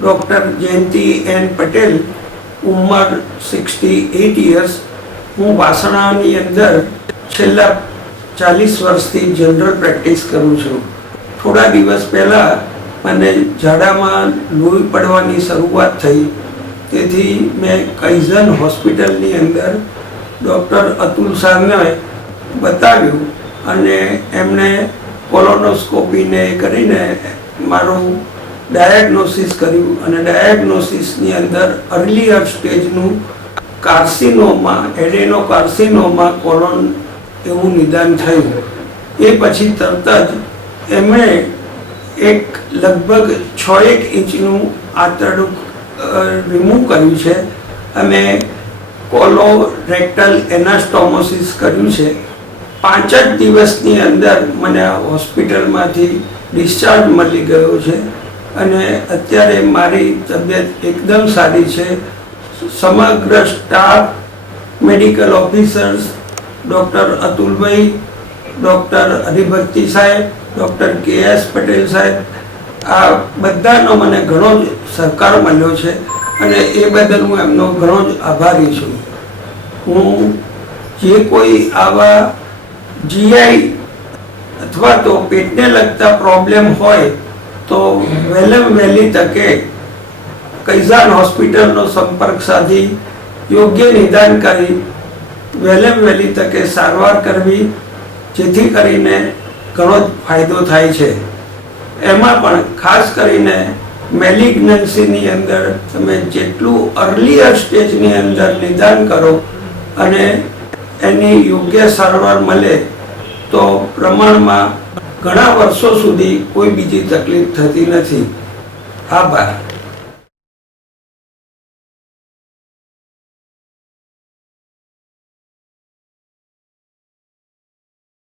Doctor જયંતિ N Patel, ઉંમર 68 years. હું વાસણાની અંદર છેલ્લા 40 વર્ષથી જનરલ પ્રેક્ટિસ કરું છું. થોડા દિવસ પહેલાં મને ઝાડામાં લોહી પડવાની શરૂઆત થઈ, તેથી મેં કૈઝન હોસ્પિટલની અંદર ડૉક્ટર અતુલ શાહને બતાવ્યું અને એમણે કોલોનોસ્કોપીને કરીને મારું ડાયગ્નોસિસ કર્યું અને ડાયગ્નોસિસની અંદર અર્લીયર સ્ટેજનું કાર્સિનોમા, એડેનોકાર્સિનોમા કોલોન એવું નિદાન થયું. એ પછી તરત જ એમણે એક લગભગ 6 ઇંચનું આંતરડું રિમૂવ કર્યું છે અને કોલોરેક્ટલ એનાસ્ટોમોસિસ કર્યું છે. 5 જ દિવસની અંદર મને આ હોસ્પિટલમાંથી ડિસ્ચાર્જ મળી ગયો છે અને અત્યારે મારી તબિયત એકદમ સારી છે. સમગ્ર સ્ટાફ, મેડિકલ ઓફિસર્સ, ડૉક્ટર અતુલભાઈ, ડૉક્ટર હરિભક્તિ સાહેબ, ડૉક્ટર કે.એસ. પટેલ સાહેબ, આ બધાનો મને ઘણો જ સહકાર મળ્યો છે અને એ બદલ હું એમનો ઘણો જ આભારી છું. હું જે કોઈ આવા જીઆઈ અથવા તો પેટને લગતા પ્રોબ્લેમ હોય તો વહેલામાં વહેલી તકે કૈઝન હોસ્પિટલનો સંપર્ક સાધી યોગ્ય નિદાન કરી વહેલામાં વહેલી તકે સારવાર કરવી, જેથી કરીને ઘણો જ ફાયદો થાય છે. એમાં પણ ખાસ કરીને મેલિગ્નન્સીની અંદર તમે જેટલું અર્લીયર સ્ટેજની અંદર નિદાન કરો અને એની યોગ્ય સારવાર મળે તો પ્રમાણમાં ઘણા વર્ષો સુધી કોઈ બીજી તકલીફ થતી નથી. આભાર.